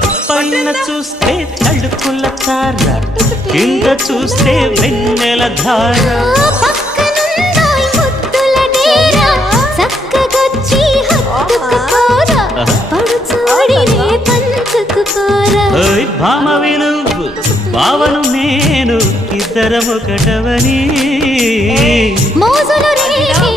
పైన చూస్తే తడుకుల తార, కింద చూస్తే వెన్నెల ధార. భామ విలువు భావను నేను ఇద్దరము కటవని మోజులు రేగి